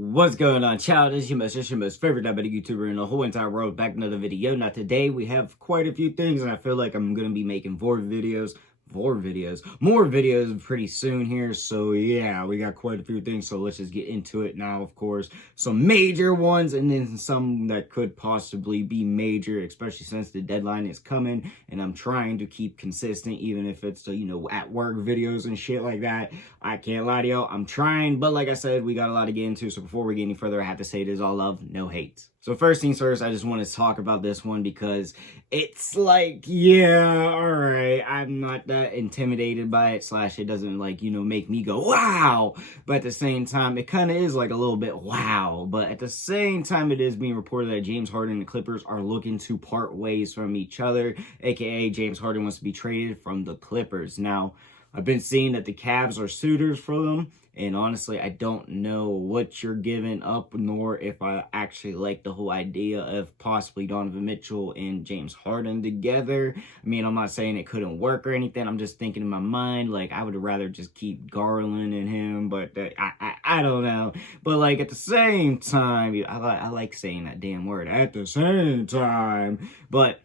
What's going on, child? It's your most favorite diabetic YouTuber in the whole entire world. Back with another video. Now today we have quite a few things, and I feel like I'm gonna be making more videos pretty soon here. So yeah, we got quite a few things. So let's just get into it now. Of course, some major ones, and then some that could possibly be major, especially since the deadline is coming, and I'm trying to keep consistent, even if it's at work videos and shit like that. I can't lie to y'all, I'm trying, but like I said, we got a lot to get into. So before we get any further, I have to say it is all love, no hate. So first things first, I just want to talk about this one because it's like, yeah, all right, I'm not that intimidated by it, / it doesn't make me go, wow. But at the same time, it kind of is like a little bit wow. But at the same time, it is being reported that James Harden and the Clippers are looking to part ways from each other, aka James Harden wants to be traded from the Clippers. Now, I've been seeing that the Cavs are suitors for them, and honestly, I don't know what you're giving up, nor if I actually like the whole idea of possibly Donovan Mitchell and James Harden together. I mean, I'm not saying it couldn't work or anything. I'm just thinking in my mind, like, I would rather just keep Garland and him, but I don't know. But, like, at the same time, I like saying that damn word, at the same time, but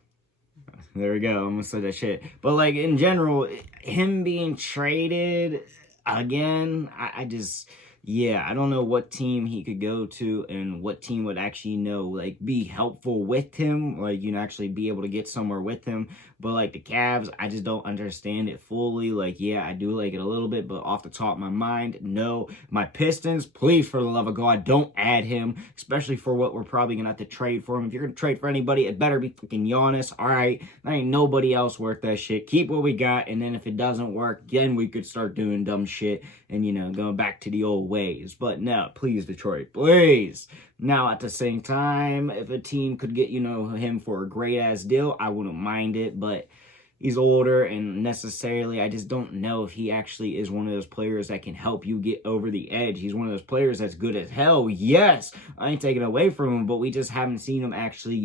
there we go. I'm gonna say that shit. But like in general, him being traded again, I just, yeah, I don't know what team he could go to and what team would actually, be helpful with him, actually be able to get somewhere with him. But like the Cavs, I just don't understand it fully. Like, yeah, I do like it a little bit, but off the top of my mind, no. My Pistons, please, for the love of God, don't add him, especially for what we're probably gonna have to trade for him. If you're gonna trade for anybody, it better be fucking Giannis. All right, there ain't nobody else worth that shit. Keep what we got, and then if it doesn't work, then we could start doing dumb shit and going back to the old ways. But no, please, Detroit, please. Now, at the same time, if a team could get, him for a great-ass deal, I wouldn't mind it, but he's older, and necessarily, I just don't know if he actually is one of those players that can help you get over the edge. He's one of those players that's good as hell, yes, I ain't taking away from him, but we just haven't seen him actually,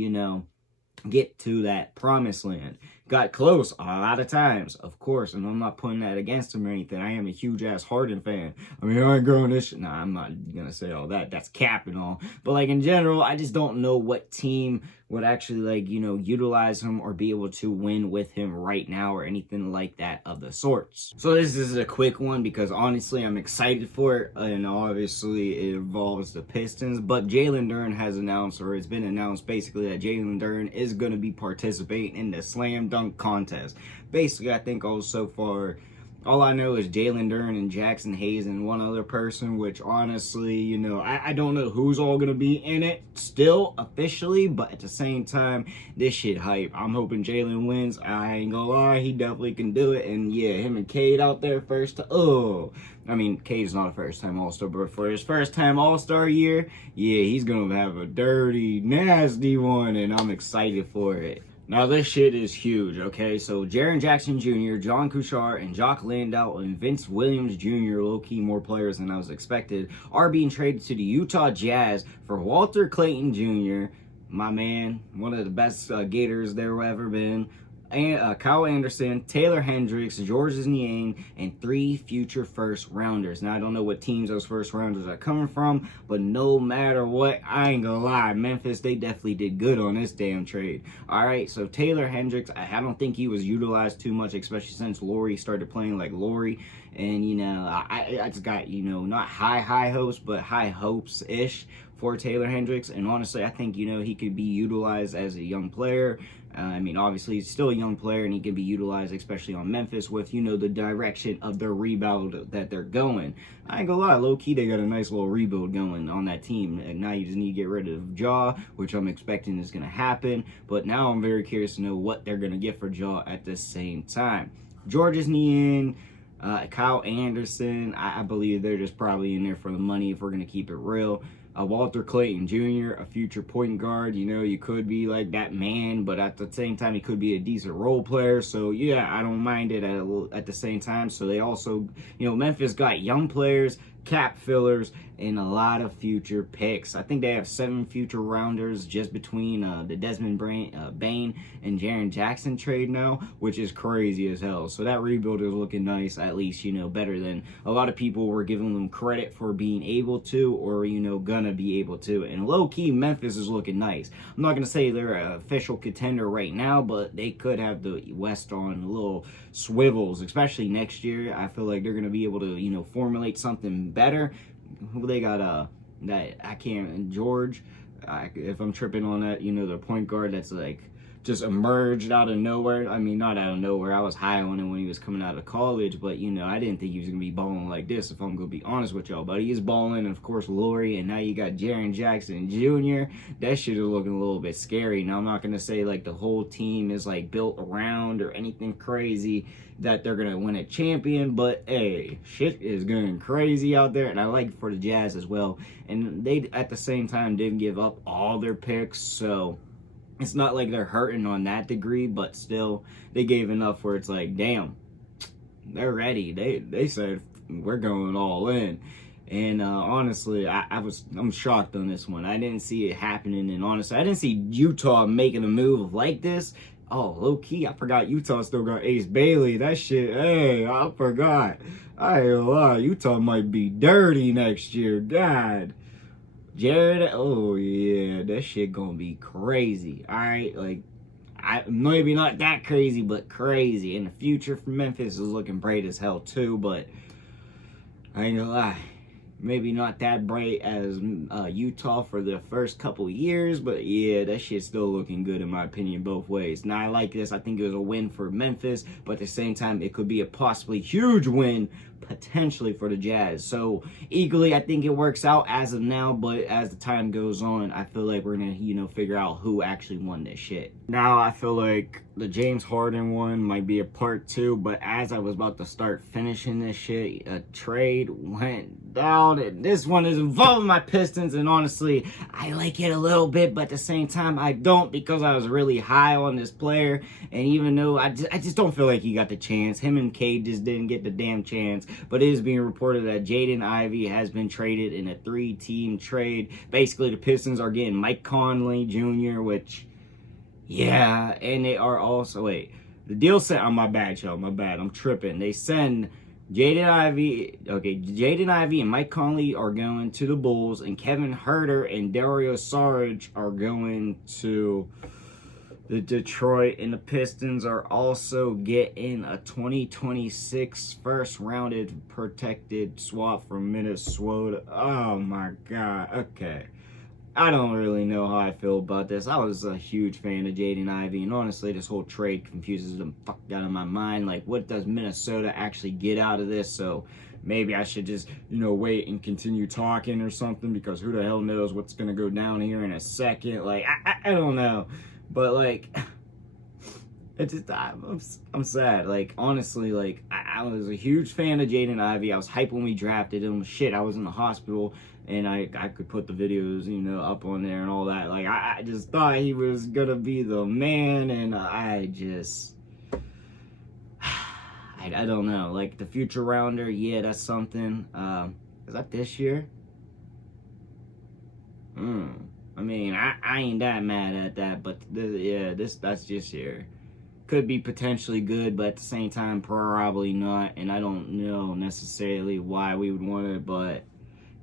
get to that promised land. Got close a lot of times, of course, and I'm not putting that against him or anything. I am a huge ass Harden fan. I mean, I ain't going this shit. Nah, I'm not gonna say all that. That's cap and all. But like in general, I just don't know what team would actually utilize him or be able to win with him right now or anything like that of the sorts. So this is a quick one because honestly, I'm excited for it, and obviously it involves the Pistons. But Jalen Duren has announced, or it's been announced basically, that Jalen Duren is going to be participating in the slam dunk contest. Basically, I think so far, all I know is Jalen Duren and Jackson Hayes and one other person, which honestly, I don't know who's all going to be in it still officially, but at the same time, this shit hype. I'm hoping Jalen wins. I ain't gonna lie, he definitely can do it. And yeah, him and Cade out there first. I mean, Cade's not a first-time All-Star, but for his first-time All-Star year, yeah, he's going to have a dirty, nasty one, and I'm excited for it. Now, this shit is huge, okay? So, Jaren Jackson Jr., John Couchard, and Jock Landau, and Vince Williams Jr., low-key more players than I was expected, are being traded to the Utah Jazz for Walter Clayton Jr., my man, one of the best Gators there ever been, and Kyle Anderson, Taylor Hendricks, Georges Niang, and 3 future first-rounders. Now, I don't know what teams those first-rounders are coming from, but no matter what, I ain't gonna lie, Memphis, they definitely did good on this damn trade. All right, so Taylor Hendricks, I don't think he was utilized too much, especially since Laurie started playing like Laurie. And, I just got, not high hopes, but high hopes-ish for Taylor Hendricks. And honestly, I think, he could be utilized as a young player. I mean, obviously, he's still a young player, and he can be utilized, especially on Memphis, with, the direction of their rebuild that they're going. I ain't gonna lie, low-key, they got a nice little rebuild going on that team. And now you just need to get rid of Ja, which I'm expecting is going to happen. But now I'm very curious to know what they're going to get for Ja at the same time. Georges Niang, Kyle Anderson, I believe they're just probably in there for the money if we're going to keep it real. Walter Clayton Jr., a future point guard. You could be like that man, but at the same time, he could be a decent role player. So, yeah, I don't mind it at the same time. So, they also, Memphis got young players, cap fillers, and a lot of future picks. I think they have 7 future rounders just between the Desmond Bane and Jaren Jackson trade now, which is crazy as hell. So that rebuild is looking nice, at least, you know, better than a lot of people were giving them credit for being able to, or, you know, gonna be able to. And low-key, Memphis is looking nice. I'm not gonna say they're an official contender right now, but they could have the West on little swivels, especially next year. I feel like they're gonna be able to, you know, formulate something better. Who they got? That I can't. George. If I'm tripping on that, you know, the point guard that's like just emerged out of nowhere. I mean, not out of nowhere. I was high on him when he was coming out of college, but, you know, I didn't think he was going to be balling like this, if I'm going to be honest with y'all. But he is balling, and, of course, Laurie, and now you got Jaren Jackson Jr. That shit is looking a little bit scary. Now, I'm not going to say, like, the whole team is, like, built around or anything crazy that they're going to win a champion, but, hey, shit is going crazy out there, and I like it for the Jazz as well. And they, at the same time, didn't give up all their picks, so it's not like they're hurting on that degree, but still, they gave enough where it's like, damn, they're ready. They said, we're going all in. And honestly, I'm shocked on this one. I didn't see it happening, and honestly, I didn't see Utah making a move like this. Oh, low-key, I forgot Utah still got Ace Bailey. That shit, hey, I forgot. I ain't gonna lie, Utah might be dirty next year. God. Jared, oh yeah, that shit gonna be crazy. Alright, like, maybe not that crazy, but crazy. And the future for Memphis is looking bright as hell too, but I ain't gonna lie, maybe not that bright as Utah for the first couple years, but yeah, that shit's still looking good in my opinion both ways. Now, I like this. I think it was a win for Memphis, but at the same time, it could be a possibly huge win potentially for the Jazz. So equally, I think it works out as of now, but as the time goes on, I feel like we're gonna, you know, figure out who actually won this shit. Now, I feel like the James Harden one might be a part 2, but as I was about to start finishing this shit, a trade went down, and this one is involving my Pistons, and honestly, I like it a little bit, but at the same time, I don't, because I was really high on this player, and even though I just don't feel like he got the chance. Him and Cade just didn't get the damn chance. But it is being reported that Jaden Ivey has been traded in a 3-team trade. Basically, the Pistons are getting Mike Conley Jr., which, yeah, and they are also, wait, the deal sent, oh, my bad, y'all, my bad, I'm tripping. They send Jaden Ivey, okay, Jaden Ivey and Mike Conley are going to the Bulls, and Kevin Huerter and Dario Saric are going to the Detroit, and the Pistons are also getting a 2026 first-rounded protected swap from Minnesota. Oh, my God. Okay. I don't really know how I feel about this. I was a huge fan of Jaden Ivey, and honestly, this whole trade confuses the fuck out of my mind. Like, what does Minnesota actually get out of this? So maybe I should just, you know, wait and continue talking or something, because who the hell knows what's going to go down here in a second. Like, I don't know. But, like, it's just, I'm sad. Like, honestly, like, I was a huge fan of Jaden Ivey. I was hyped when we drafted him. Shit, I was in the hospital, and I could put the videos, you know, up on there and all that. Like, I just thought he was gonna be the man, and I just, I don't know. Like, the future rounder, yeah, that's something. Is that this year? I mean, I ain't that mad at that, but yeah, that's this year. Could be potentially good, but at the same time, probably not, and I don't know necessarily why we would want it, but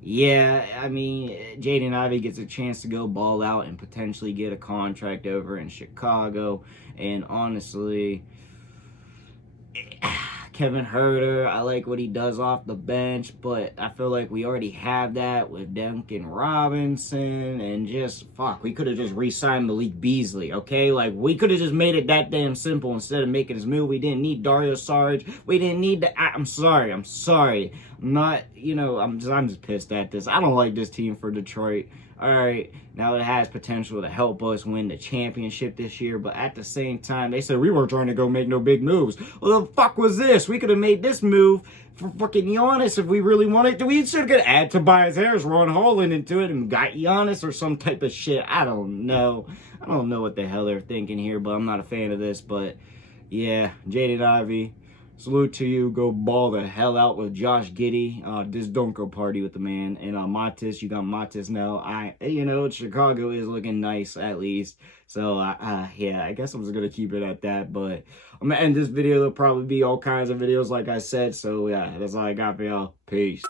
yeah, I mean, Jaden Ivey gets a chance to go ball out and potentially get a contract over in Chicago, and honestly, Kevin Huerter, I like what he does off the bench, but I feel like we already have that with Duncan Robinson, and just, fuck, we could have just re-signed Malik Beasley, okay? Like, we could have just made it that damn simple instead of making this move. We didn't need Dario Saric. We didn't need the, I'm sorry. I'm not, you know, I'm just pissed at this. I don't like this team for Detroit. All right, now it has potential to help us win the championship this year, but at the same time, they said we weren't trying to go make no big moves. Well, the fuck was this? We could have made this move for fucking Giannis if we really wanted to. We should have added Tobias Harris, Ron Holland into it, and got Giannis or some type of shit. I don't know. I don't know what the hell they're thinking here, but I'm not a fan of this. But yeah, Jaden Ivey, Salute to you. Go ball the hell out with Josh Giddey. Just don't go party with the man. And Matis, you got Matis now. Chicago is looking nice at least. So yeah, I guess I'm just gonna keep it at that. But I'm gonna end this video. There'll probably be all kinds of videos, like I said. So yeah, that's all I got for y'all. Peace.